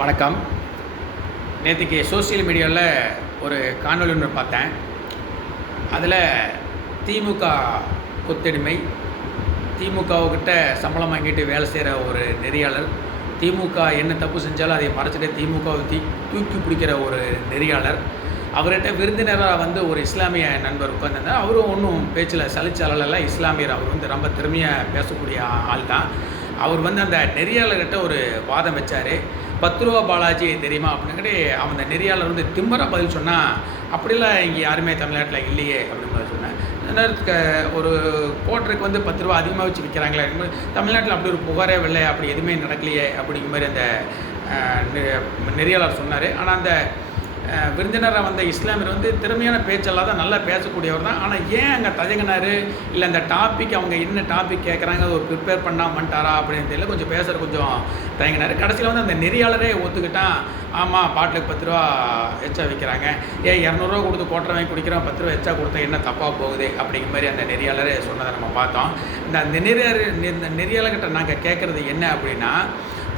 வணக்கம். நேற்றுக்கு சோசியல் மீடியாவில் ஒரு காணொளி ஒன்று பார்த்தேன். அதில் திமுக கொத்தடிமை, திமுகவுக்கிட்ட சம்பளம் வாங்கிட்டு வேலை செய்கிற ஒரு நெறியாளர், திமுக என்ன தப்பு செஞ்சாலும் அதை மறைச்சிட்டு திமுகவை தூக்கி பிடிக்கிற ஒரு நெறியாளர், அவர்கிட்ட விருந்தினராக ஒரு இஸ்லாமிய நண்பர் உட்காந்துருந்தார். அவரும் ஒன்றும் பேச்சில் சலிச்சாலெல்லாம் இஸ்லாமியர். அவர் ரொம்ப திறமையாக பேசக்கூடிய ஆள் தான். அவர் அந்த நெறியாளர்கிட்ட ஒரு வாதம் வச்சார். 10 ரூபா பாலாஜி தெரியுமா அப்படிங்கிட்டு அந்த நெறியாளர் திம்மராக பதில் சொன்னால், அப்படிலாம் இங்கே யாருமே தமிழ்நாட்டில் இல்லையே அப்படின்னு பதில் சொன்னேன். ஒரு கோட்டருக்கு 10 ரூபா அதிகமாக வச்சு விற்கிறாங்களே, தமிழ்நாட்டில் அப்படி ஒரு புகாரே இல்லை, அப்படி எதுவுமே நடக்கலையே அப்படிங்கிற மாதிரி அந்த நெறியாளர் சொன்னார். ஆனால் அந்த விருந்தினராக வந்த இஸ்லாமியர் திறமையான பேச்செல்லாம் தான் நல்லா பேசக்கூடியவர் தான். ஆனால் ஏன் அங்கே தயங்கினார், இல்லை அந்த டாபிக் அவங்க என்ன டாபிக் கேட்குறாங்க ஒரு ப்ரிப்பேர் பண்ணால் பண்ணிட்டாரா அப்படின்னு தெரியல. கொஞ்சம் பேசுகிற கொஞ்சம் தயங்கினார். கடைசியில் அந்த நெறியாளரே ஒத்துக்கிட்டான். ஆமாம், பாட்டிலுக்கு 10 ரூபா எச்சா விற்கிறாங்க, 200 ரூபா கொடுத்து கோட்டரை வாங்கி குடிக்கிறோம், 10 ரூபா எச்சா கொடுத்தா என்ன தப்பாக போகுது அப்படிங்கிற மாதிரி அந்த நெறியாளரே சொன்னதை நம்ம பார்த்தோம். இந்த நெறியாளர்கிட்ட நாங்கள் கேட்குறது என்ன அப்படின்னா,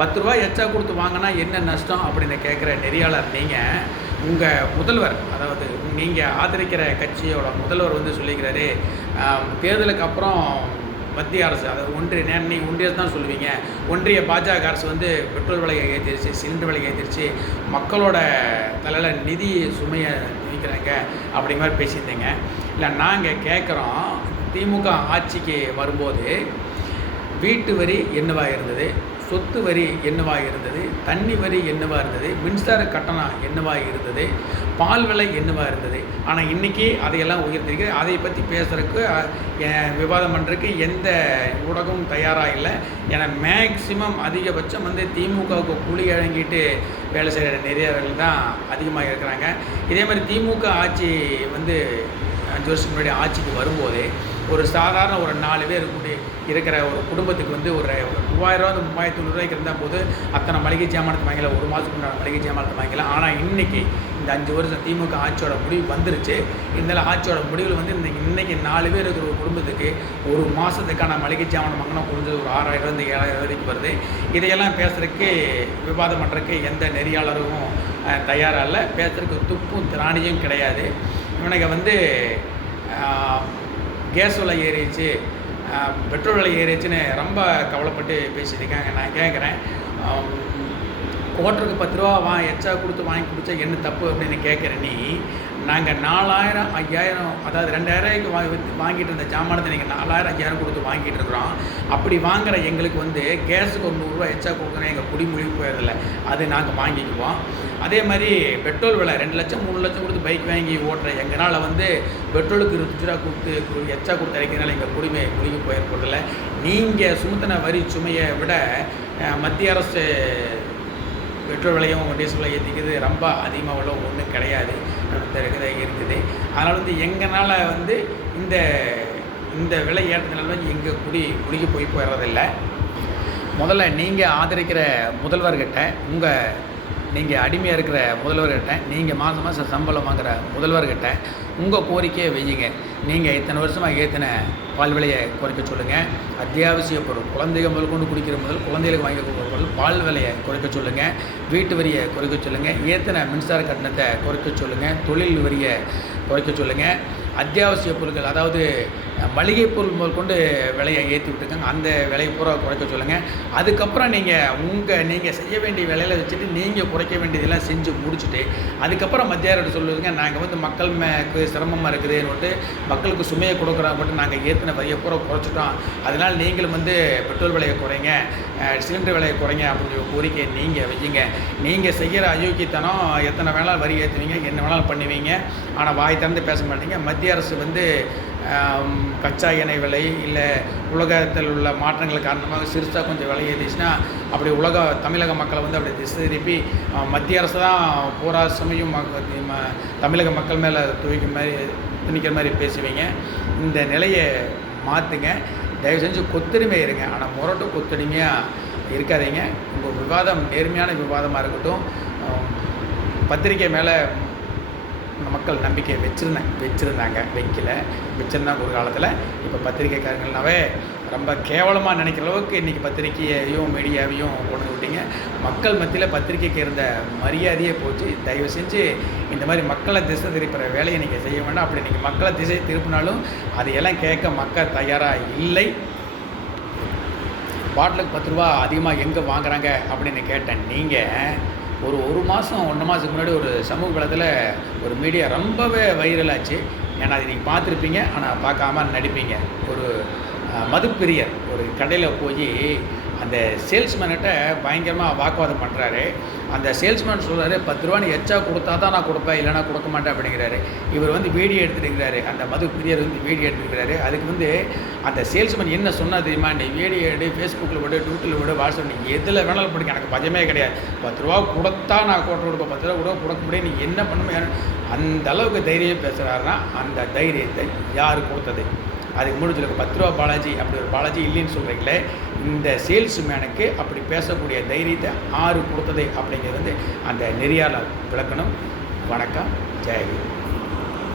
10 ரூபா எச்சா கொடுத்து வாங்கினா என்ன நஷ்டம் அப்படின்னு கேட்குற நெறியாளர் நீங்கள், உங்கள் முதல்வர், அதாவது நீங்கள் ஆதரிக்கிற கட்சியோட முதல்வர் சொல்லிக்கிறாரு, தேர்தலுக்கு அப்புறம் மத்திய அரசு, அதாவது நீங்கள் ஒன்றிய தான் சொல்லுவீங்க, ஒன்றிய பாஜக அரசு பெட்ரோல் விலையை ஏற்றிருச்சு, சிலிண்டர் விலையை ஏற்றிருச்சு, மக்களோட தலையில் நிதி சுமையை நினைக்கிறாங்க அப்படிங்கிற மாதிரி பேசியிருந்தீங்க. இல்லை, நாங்கள் கேட்குறோம், திமுக ஆட்சிக்கு வரும்போது வீட்டு வரி என்னவாக இருந்தது, சொத்து வரி என்னவாக இருந்தது, தண்ணி வரி என்னவாக இருந்தது, மின்சார கட்டணம் என்னவாக இருந்தது, பால் விலை என்னவாக இருந்தது. ஆனால் இன்றைக்கி அதையெல்லாம் உயர்த்திருக்கு. அதை பற்றி பேசுகிறதுக்கு விவாதம் பண்ணுறதுக்கு எந்த ஊடகமும் தயாராக இல்லை. ஏன்னா மேக்சிமம் அதிகபட்சம் திமுகவுக்கு கூலி வழங்கிட்டு வேலை செய்கிற நெறியாளர்கள் தான் அதிகமாக இருக்கிறாங்க. இதே மாதிரி திமுக ஆட்சி 5 வருஷத்துக்கு முன்னாடி ஆட்சிக்கு வரும்போது ஒரு சாதாரண ஒரு 4 பேர் இருக்கிற ஒரு குடும்பத்துக்கு ஒரு 3000 3,900 இருந்தால் போது அத்தனை மளிகை ஜாமானத்தை வாங்கலாம், ஒரு மாதத்துக்கு முன்னாடி மளிகை ஜாமானத்தை வாங்கலாம். ஆனால் இன்றைக்கி இந்த 5 வருஷம் திமுக ஆட்சியோட முடிவு வந்துருச்சு. இந்த ஆட்சியோட முடிவில் இன்றைக்கி 4 பேர் இருக்கிற ஒரு குடும்பத்துக்கு ஒரு மாதத்துக்கான மளிகை ஜாமானம் வாங்கினா கொஞ்சம் ஒரு 6,000 7,000 வரைக்கும் வருது. இதையெல்லாம் பேசுகிறதுக்கு விவாதம் பண்ணுறதுக்கு எந்த நெறியாளரும் தயாராக இல்லை. பேசுகிறதுக்கு துப்பும் திராணியும் கிடையாது. இவனுக்கு கேஸ் விலை ஏறிச்சு, பெட்ரோல் விலை ஏறிச்சுன்னு ரொம்ப கவலைப்பட்டு பேசியிருக்காங்க. நான் கேட்குறேன், கோட்டருக்கு 10 ரூபா எச்சா கொடுத்து வாங்கி குடித்தா என்ன தப்பு அப்படின்னு கேட்குறேன் நீ. நாங்கள் 4,000 5,000, அதாவது 2,000 வாங்கிட்டு இருந்த ஜாமானத்தை நீங்கள் 4,000 5,000 கொடுத்து வாங்கிட்டு இருக்கிறோம். அப்படி வாங்குகிற எங்களுக்கு கேஸுக்கு ஒரு 100 ரூபா எச்சா கொடுக்குறோம், எங்கள் குடிமொழி போயிடல, அது நாங்கள் வாங்கிக்குவோம். அதே மாதிரி பெட்ரோல் விலை 2 லட்சம் 3 லட்சம் கொடுத்து பைக் வாங்கி ஓட்டுற எங்களால் பெட்ரோலுக்கு 20 ரூபா கொடுத்து எச்சா கொடுத்து இறக்கிறனால எங்கள் குடிக்கு போயிடல. நீங்கள் சுமத்தின வரி சுமையை விட மத்திய அரசு பெட்ரோல் விலையும் டீசல் விலை ஏற்றிக்கிறது ரொம்ப அதிகமாக உள்ள ஒன்றும் கிடையாது இருக்குது. அதனால் எங்களால் இந்த இந்த விலை ஏற்றதுனால எங்கள் குடிக்கு போயிடுறதில்லை. முதல்ல நீங்கள் ஆதரிக்கிற முதல்வர்கிட்ட, நீங்கள் அடிமையாக இருக்கிற முதல்வர்கிட்ட, நீங்கள் மாதம் மாதம் சம்பளம் வாங்குகிற முதல்வர்கிட்ட உங்கள் கோரிக்கையை வையுங்க. நீங்கள் இத்தனை வருஷமாக ஏற்றின பால் விலையை குறைக்க சொல்லுங்கள். அத்தியாவசிய பொருள், குழந்தைகள் முதல் கொண்டு குடிக்கிற குழந்தைகளுக்கு வாங்கி கொடுக்குற பொருள் பால் விலையை குறைக்க சொல்லுங்கள். வீட்டு வரியை குறைக்க சொல்லுங்கள். ஏற்றின மின்சார கட்டணத்தை குறைக்க சொல்லுங்கள். தொழில் வரியை குறைக்க சொல்லுங்கள். அத்தியாவசிய பொருட்கள், அதாவது மளிகை பொருள் முதல் கொண்டு விலையை ஏற்றி விட்டுருக்காங்க, அந்த விலையை பூரா குறைக்க சொல்லுங்கள். அதுக்கப்புறம் நீங்கள் செய்ய வேண்டிய விலையில் வச்சுட்டு நீங்கள் குறைக்க வேண்டியதெல்லாம் செஞ்சு முடிச்சுட்டு அதுக்கப்புறம் மத்திய அரசு சொல்லுவீங்க, நாங்கள் மக்கள் சிரமமாக இருக்குதுன்னு மக்களுக்கு சுமையை கொடுக்குறா மட்டும் நாங்கள் ஏற்றின வரியை பூரா குறைச்சிட்டோம், அதனால் நீங்களும் பெட்ரோல் விலையை குறைங்க, சிலிண்டர் விலையை குறைங்க அப்படிங்கிற கோரிக்கையை நீங்கள் வையுங்க. நீங்கள் செய்கிற அயோக்கியத்தனம், எத்தனை வேணாலும் வரி ஏற்றுவீங்க, என்ன வேணாலும் பண்ணுவீங்க, ஆனால் வாய் திறந்து பேச மாட்டீங்க. மத்திய அரசு கச்சா எண்ணெய் விலை இல்லை உலகத்தில் உள்ள மாற்றங்கள் காரணமாக சிறுசாக கொஞ்சம் விலை ஏறிச்சுன்னா அப்படி தமிழக மக்களை அப்படி திசை திருப்பி மத்திய அரசு தான் பூரா சுமையும் தமிழக மக்கள் மேலே திணிக்கிற மாதிரி பேசுவீங்க. இந்த நிலையை மாற்றுங்க. தயவு செஞ்சு கொத்தடிமை இருங்க, ஆனால் முரட்டு கொத்தடிமையாக இருக்காதீங்க. உங்கள் விவாதம் நேர்மையான விவாதமாக இருக்கட்டும். பத்திரிக்கை மேலே மக்கள் நம்பிக்கை வச்சுருந்தாங்க, வச்சுருந்தாங்க ஒரு காலத்தில். இப்போ பத்திரிகைக்காரங்கள்னாவே ரொம்ப கேவலமாக நினைக்கிற அளவுக்கு இன்றைக்கி பத்திரிக்கையையும் மீடியாவையும் கொண்டு விட்டீங்க. மக்கள் மத்தியில் பத்திரிக்கைக்கு இருந்த மரியாதையே போச்சு. தயவு செஞ்சு இந்த மாதிரி மக்களை திசை திருப்புற வேலையை நீங்கள் செய்ய வேண்டாம். அப்படி நீங்கள் மக்களை திசை திருப்பினாலும் அதையெல்லாம் கேட்க மக்கள் தயாராக இல்லை. பாட்டிலுக்கு 10 ரூபா அதிகமாக எங்கே வாங்குறாங்க அப்படின்னு கேட்டேன். நீங்கள் ஒரு மாதம் 1 மாதத்துக்கு முன்னாடி ஒரு சமூக வலைத்தில் ஒரு மீடியா ரொம்பவே வைரல் ஆச்சு. ஏன்னா அதை நீங்கள் பார்த்துருப்பீங்க, ஆனால் பார்க்காம நடிப்பீங்க. ஒரு மதுப்பிரியர் ஒரு கடையில் போய் அந்த சேல்ஸ்மேன்கிட்ட பயங்கரமாக வாக்குவாதம் பண்ணுறாரு. அந்த சேல்ஸ்மேன் சொல்கிறாரு, 10 ரூபா நீ எச்சா கொடுத்தா தான் நான் கொடுப்பேன், இல்லைனா கொடுக்க மாட்டேன் அப்படிங்கிறாரு. இவர் வந்து வீடியோ எடுத்துருக்கிறாரு. அந்த மதுப்பிரியர் வந்து வீடியோ எடுத்துருக்கிறாரு. அதுக்கு வந்து அந்த சேல்ஸ்மேன் என்ன சொன்னால் தெரியுமா, நீ வீடியோ எடு, ஃபேஸ்புக்கில் விடு, ட்விட்டரில் விடு, வாட்ஸ்அப், நீ எதில் வேணாலும் படிக்க, எனக்கு பஜமே கிடையாது. 10 ரூபா கொடுத்தா நான் கொடுப்பேன், 10 ரூபா கொடுக்க முடியும், நீ என்ன பண்ணணும். அந்த அளவுக்கு தைரியம் பேசுகிறாருன்னா அந்த தைரியத்தை யார் கொடுத்தது? அதுக்கு முடிஞ்சதுக்கு 10 ரூபா பாலாஜி அப்படி ஒரு பாலாஜி இல்லைன்னு சொல்கிறீங்களே, இந்த சேல்ஸ்மேனுக்கு அப்படி பேசக்கூடிய தைரியத்தை யார் கொடுத்தது அப்படிங்கிறது வந்து அந்த நெறியாளர் விளக்கணும். வணக்கம், ஜெயஹிந்த்.